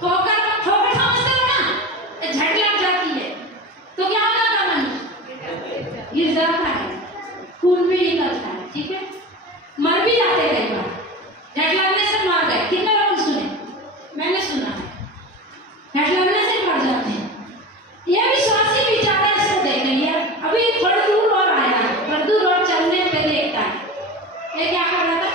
ठोकर। ठोकर समझते हो ना? झट लग जाती है तो क्या होता है? मन गिर जाता है, खून भी निकलता है। ठीक है? मर भी जाते हैं कई बार, झट लगने से मर गए। कितने लोग सुने? मैंने सुना है, झट लगने से मर जाते हैं। ये विश्वासी बेचारा इसको देख रही है, अभी थोड़ी दूर और आया, थोड़ी दूर और चलने पे देखता है ये क्या कर रहा था।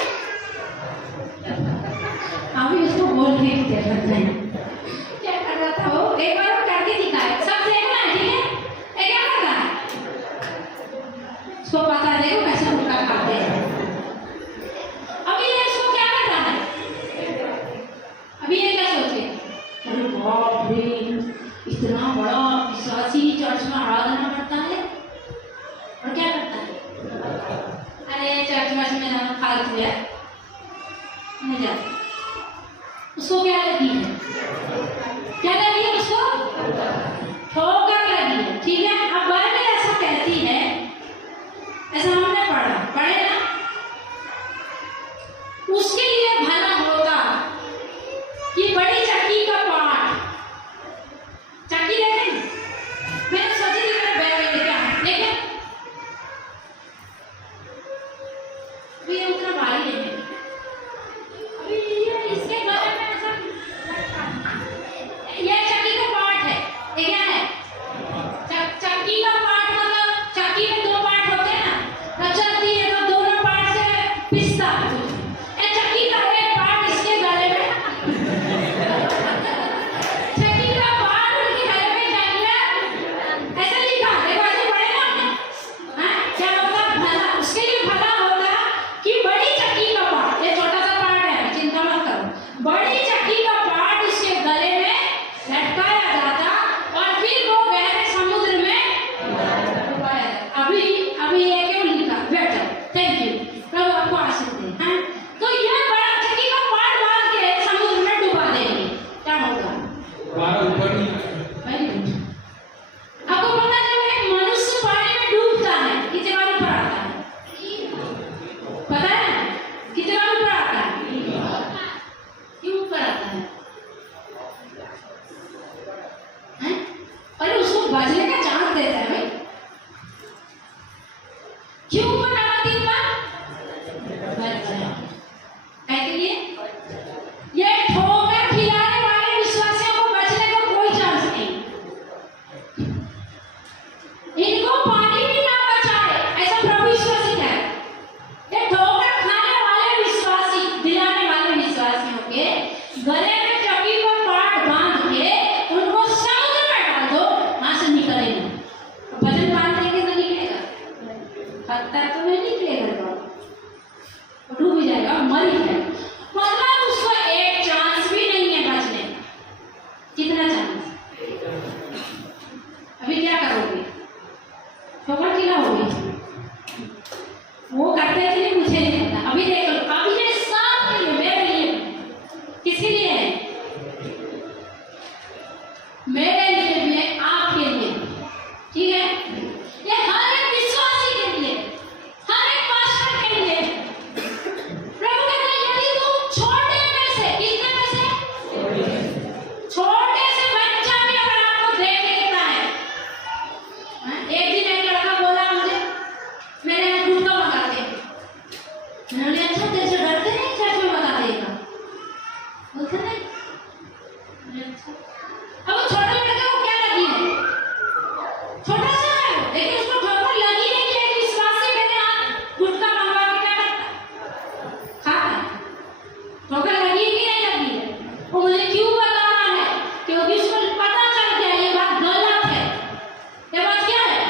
अभी उसको बोल के क्या कर रहा था वो, एक बार वो करके दिखाए, सब देखना है। ठीक है? ये क्या कर रहा है? उसको पता है, देखो कैसे गुटखा खाते हैं। अभी ये इसको क्या कर रहा है? अभी ये क्या सोचे, अरे बाप रे, इतना बड़ा विश्वासी चर्च में आराधना करता है और क्या करता है? अरे चर्च में मेरा फालतू है, नहीं जाता। उसको क्या लगी है? क्या लगी है उसको? ठोकर लगी है। ठीक है? अब बाइबल ऐसा कहती है, ऐसा हमने पढ़े ना, उसके लिए भला होगा कि बड़ी चक्की का पाट, चक्की देखें, मैंने सोची थी मेरे बैग में क्या है, लेकिन ये उतना भारी है। अभी ये इसके बारे में ऐसा, ये चक्की का पार्ट है। ये क्या है? चक्की का पार्ट मतलब चक्की में 2 पार्ट होते हैं ना, तो चलती है तो दोनों पार्ट से पिसता है। ये चक्की का एक पार्ट इसके गले में अच्छा, अब वो छोटा लड़का को क्या लगी है? छोटा सा है वो, लेकिन उसको ठोकर लगी है कि एक विश्वासी मेरे हाथ गुटखा मंगवा के क्या करता है? खाता है। ठोकर लगी है कि नहीं लगी है? वो मुझे क्यों बता रहा है? क्योंकि उसको पता चल गया ये बात गलत है। ये बात क्या है?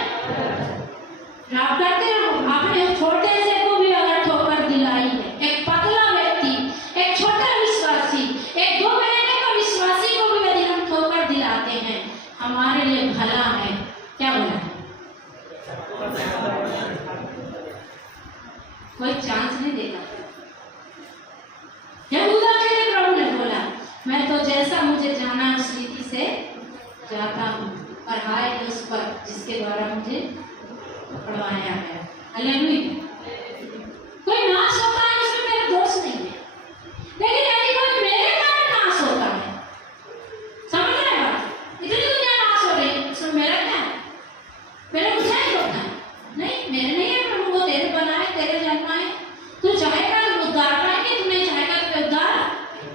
आप करते हो, आपने छोटे से को भी अगर ठोकर दिलाई है, एक पतला व्यक्ति, एक छोटा विश्वासी, एक 2 महीने का विश्वासी को भी यदि हम ठोकर दिलाते हैं, हमारे लिए भला है। क्या भला है? कोई चांस नहीं देगा। यहूदा के लिए प्रभु ने बोला, मैं तो जैसा मुझे जाना उस रीति से जाता हूँ, और हाय उस पर जिसके द्वारा मुझे पकड़वाया है। हालेलुया। कोई नाश होता है उसमें मेरा दोष नहीं है, लेकिन यदि कोई मेरे कारण नाश होता है, समझ रहे हैं बात? इतनी दुनिया नाश हो रही है, उसमें मेरा क्या है? मेरा कुछ नहीं होता है। नहीं, मेरे नहीं है, प्रभु को तेरे बनाए, तेरे जन्माए। तू चाहेगा तो उद्धार पाएंगे, तू नहीं चाहेगा तो उद्धार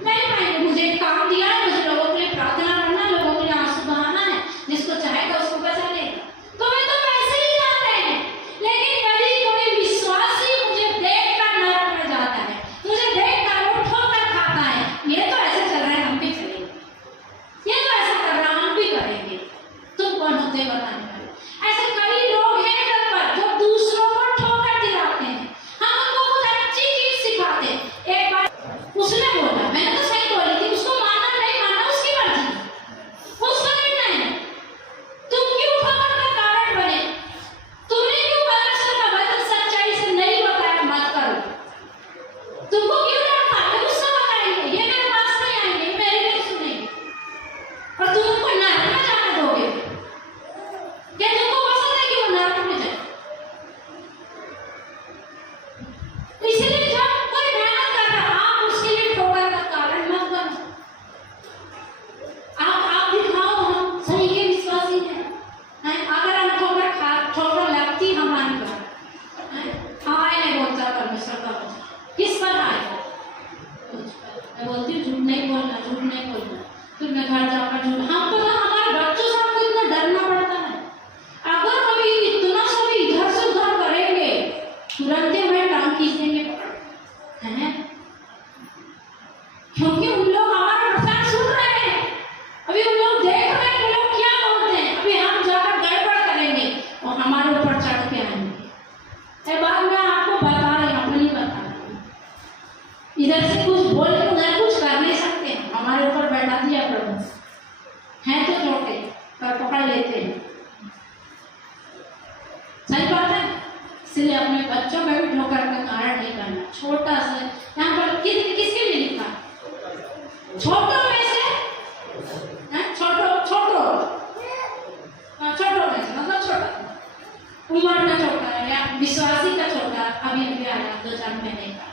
नहीं पाएंगे। मुझे एक काम दिया है, मुझे लोगों के लिए प्रार्थना करना, लोगों के लिए आंसू बहाना है, जिसको चाहेगा उसको बचा लेगा। तो मैं तो वैसे ही जा रहे हैं, लेकिन यदि कोई विश्वासी मुझे देखकर नरक में जाता है, मुझे देखकर वो ठोकर खाता है, ये तो ऐसे चल रहा है, हम भी चलेंगे, ये तो ऐसा कर रहा है, हम भी करेंगे। तुम कौन होते हैं बताने वाले? ऐसे कई लोग हैं घर पर जो दूसरों को ठोकर दिलाते हैं। हम उनको कुछ अच्छी चीज सिखाते हैं। एक बार उसने बोला, मैंने तो सही बोली थी, उसको मानना नहीं मानना उसकी मर्जी, उसका निर्णय है। तुम क्यों ठोकर का कारण बने? तुमने क्यों परमेश्वर का वचन सच्चाई से नहीं बताया मत करो? तुमको क्यों डर था? मैं उससे बताएंगे, ये मेरे पास नहीं आएंगे, मेरी नहीं सुनेंगे, और तुम उनको नरक में जाने दोगे? क्या तुमको पसंद है कि वो नरक में जाए? इसलिए जब कोई मेहनत कर रहा है, आप उसके लिए ठोकर का कारण मत बनो। आप दिखाओ हम सही के विश्वासी हैं। अगर हम ठोकर लगती हमारी बात, आए नहीं बोलता परमेश्वर का वचन, किस पर आए? मैं बोलती हूँ झूठ नहीं बोलना, झूठ नहीं बोलना। तुमने घर जाकर झूठ, हमको ना हमारे बच्चों से हमको इतना डरना पड़ता है। अगर हम इतना सब इधर से उधर करेंगे, तुरंत हमें टांग खींच देंगे, है? क्योंकि उन लोग हमारा नुकसान सुन रहे हैं, अभी उन लोग देख रहे हैं, उन लोग क्या बोलते हैं। अभी हम जाकर गड़बड़ करेंगे और हमारे ऊपर चढ़ के आएंगे। ये बात मैं आपको बता रही हूँ, अपनी बता रही हूँ। इधर से कुछ बोल के उधर कुछ कर नहीं सकते हैं। हमारे ऊपर बैठा दिया प्रभु, हैं तो छोटे पर पकड़ लेते हैं। सही बात है। इसलिए अपने बच्चों में भी ठोकर का कारण नहीं करना। छोटा सा यहाँ पर किसके लिए लिखा? छोटों में से, छोटों में से मतलब छोटा, उम्र का छोटा है या विश्वासी का छोटा, अभी अभी आया 2-4 महीने का,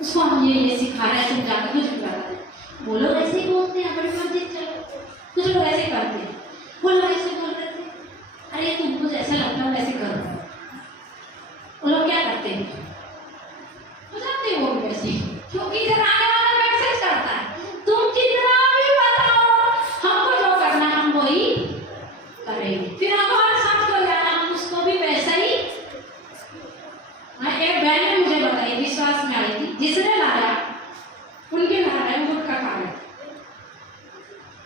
उसको हम ये सिखा रहे हैं, तुम जाकर कुछ भी करा रहे। वो लोग ऐसे ही बोलते हैं, बड़ी मर्जी चलो, कुछ लोग ऐसे करते हैं, वो लोग ऐसे बोल रहे थे, अरे तुमको जैसा लगता है वैसे करो। वो लोग क्या करते हैं? हो जाते हैं वो भी वैसे, क्योंकि इधर आने वाला मैसेज करता है, तुम कितना भी बताओ, हमको जो करना हम वही करेंगे। फिर हमारे साथ हो जाना, हम उसको भी वैसा ही। एक बहन ने मुझे बताई, विश्वास में आई थी, जिसने लाया उनके ला रहे हैं गुटखा खा रहे,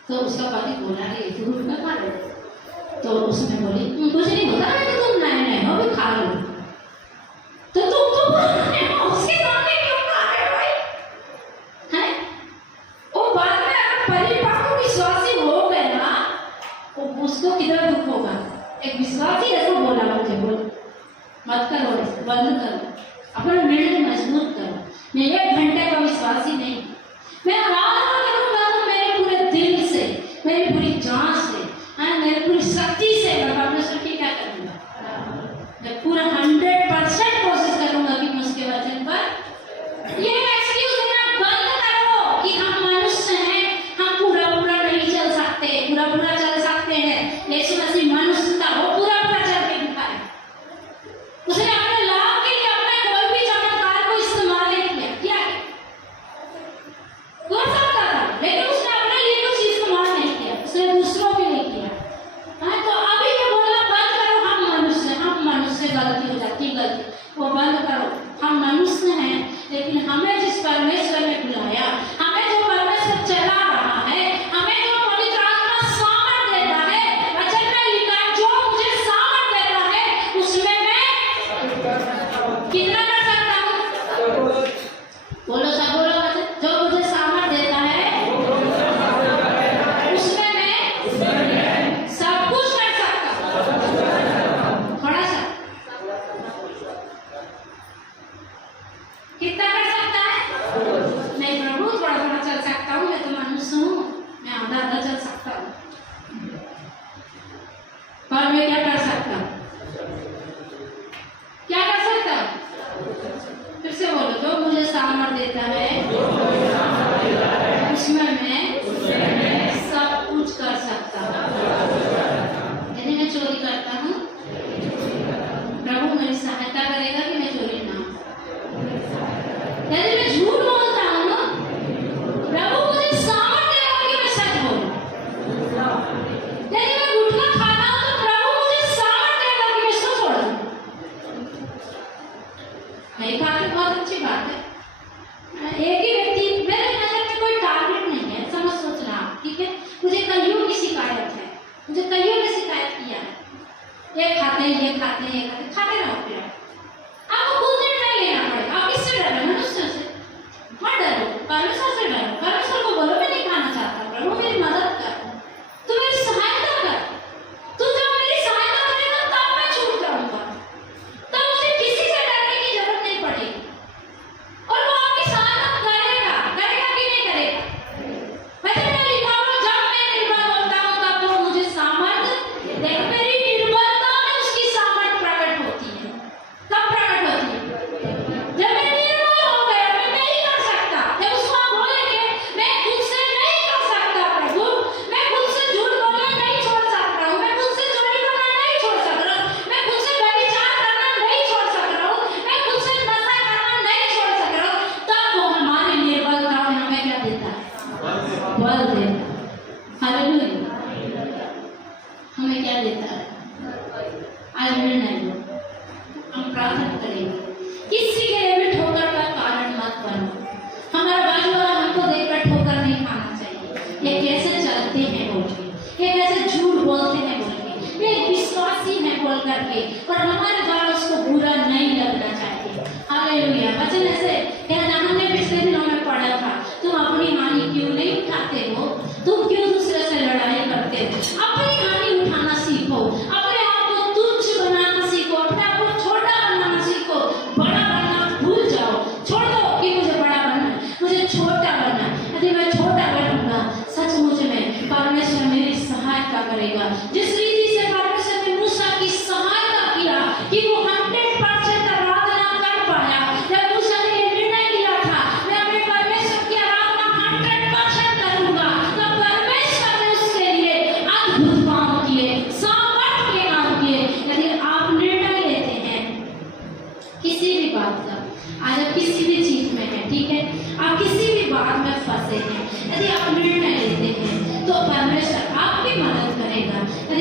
तो उसका पति बोला कि तू गुटखा खा रहे? तो उसने बोली कुछ नहीं होता, तुम नए हो भी खा लो। तो तुम उसके सामने क्यों खा रहे हो भाई? हैं? वो बाद में अगर परिपक्व विश्वासी हो गए ना, तो उसको कितना दुख होगा। एक विश्वासी ऐसा बोला मुझे, बोल मत करो, बंद करो, अपना निर्णय मजबूत करो। मैं 1 घंटे का विश्वासी नहीं, मैं आराधना करूंगा तो मेरे पूरे दिल से, मेरी पूरी जान से, मेरी पूरी शक्ति से मैं परमेश्वर की क्या करूंगा? मैं पूरा 100% कोशिश करूंगा कि मैं उसके वचन पर। ये एक्सक्यूज देना बंद करो कि हम मनुष्य हैं, हम पूरा नहीं चल सकते, पूरा चल सकते हैं। यीशु मसीह मनुष्य था, वो पूरा चल के दिखाया। उसने अपने लाभ के लिए अपने कोई भी चमत्कार को इस्तेमाल नहीं किया। क्या वो सब कर रहा खाते हैं, ये खाते हैं, ये खाते रहो। फिर आपको खुद निर्णय लेना पड़ेगा। आप किससे डर रहे हो? मनुष्य से मत डरो, परमेश्वर से डरो। परमेश्वर को बोलो मैं नहीं खाना चाहता, प्रभु मेरी मदद कर, तू मेरी सहायता कर। तू जब मेरी सहायता करेगा तब मैं छूट जाऊंगा, तब मुझे किसी से डरने की जरूरत नहीं पड़ेगी। और वो आपकी सहायता करेगा, करेगा कि नहीं करेगा? वैसे मैं लिखा हुआ, जब मैं निर्बल होता हूँ तब वो मुझे सामर्थ्य देगा। मेरी निर्बलता में उसकी सामर्थ्य प्रकट होती है। कब प्रकट होती है? जब मैं निर्बल हो गया, मैं नहीं कर सकता, जब उसको आप बोलेंगे मैं खुद से नहीं कर सकता प्रभु, मैं खुद से झूठ बोलना नहीं छोड़ सकता हूँ, मैं खुद से चोरी करना नहीं छोड़ सक रहा हूँ, मैं खुद से व्यभिचार करना नहीं छोड़ सक रहा हूँ, मैं खुद से नशा करना नहीं छोड़ सक रहा हूँ, तब वो हमारी निर्बलता में हमें क्या देता है? बल देता है। हालेलुया। हमें क्या देता है? आज निर्णय लो। हम प्रार्थना करेंगे, किसी के लिए भी ठोकर का कारण मत बनो। हमारा बाजू वाला हमको देखकर ठोकर नहीं खाना चाहिए। ये कैसे चलते हैं बोल के, ये कैसे झूठ बोलते हैं बोल के, ये विश्वासी है बोल करके, और हमारे द्वारा उसको बुरा नहीं लगना चाहिए। हालेलुया। वचन ऐसे कहना, हमने पिछले दिनों में पढ़ा था, तुम अपनी हानि क्यों नहीं उठाते हो? तुम क्यों दूसरे से लड़ाई करते हो? अपनी हानि उठाना सीखो, अपने आप को तुच्छ बनाना सीखो, अपने आप को छोटा बनाना सीखो, बड़ा बनना भूल जाओ। छोड़ दो कि मुझे बड़ा बनना है, मुझे छोटा बनना है। यदि मैं छोटा बनूंगा, सचमुच में परमेश्वर मेरी सहायता करेगा। जिस रीति से परमेश्वर ने मूसा की सहायता किया कि वो 100% आराधना कर पाया, जब मूसा ने ये निर्णय लिया था मैं अपने परमेश्वर की आराधना 100% करूंगा, तो परमेश्वर ने उसके लिए अद्भुत काम किए, सामर्थ्य के काम किए। यदि आप निर्णय लेते हैं किसी भी बात का, आज आप किसी भी चीज में हैं, ठीक है, आप किसी भी बात में फंसे हैं, यदि आप निर्णय लेते हैं तो परमेश्वर आपकी मदद करेगा। यदि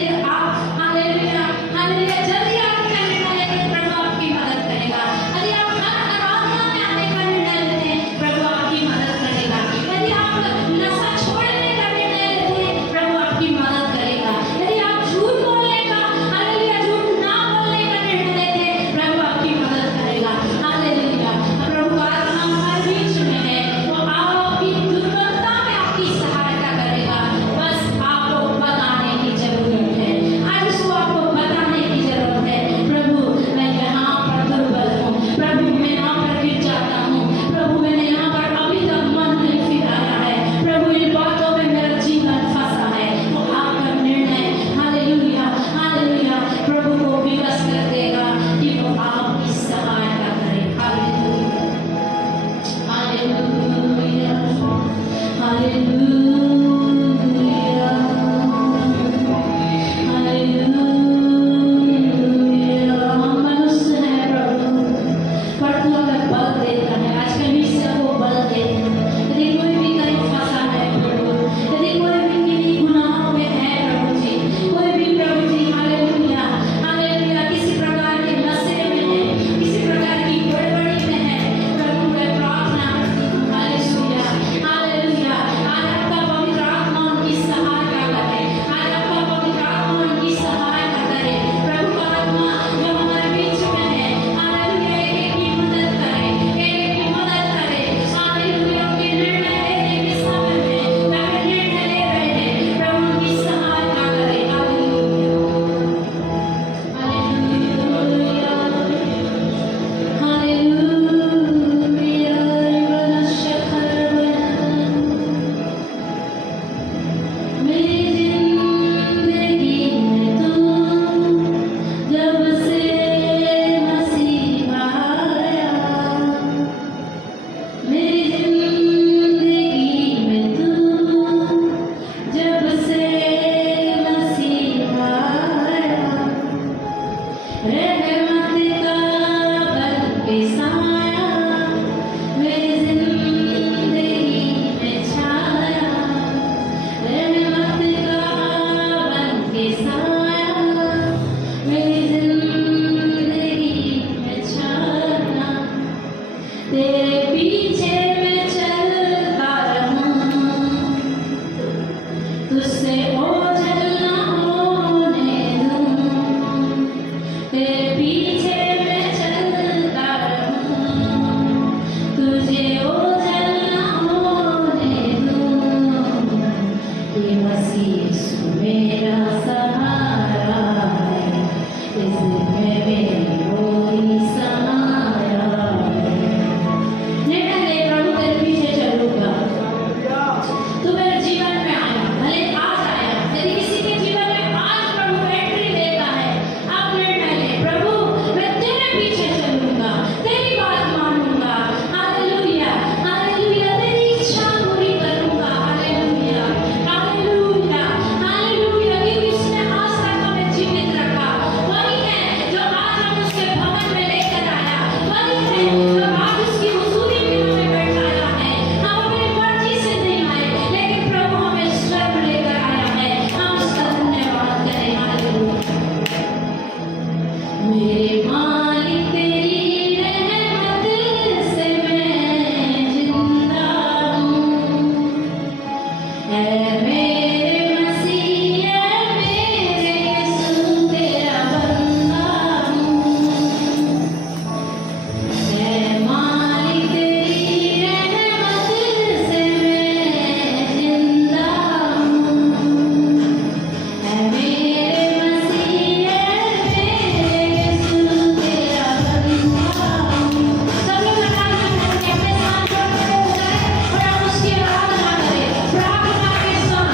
प्रार्थना के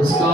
उसका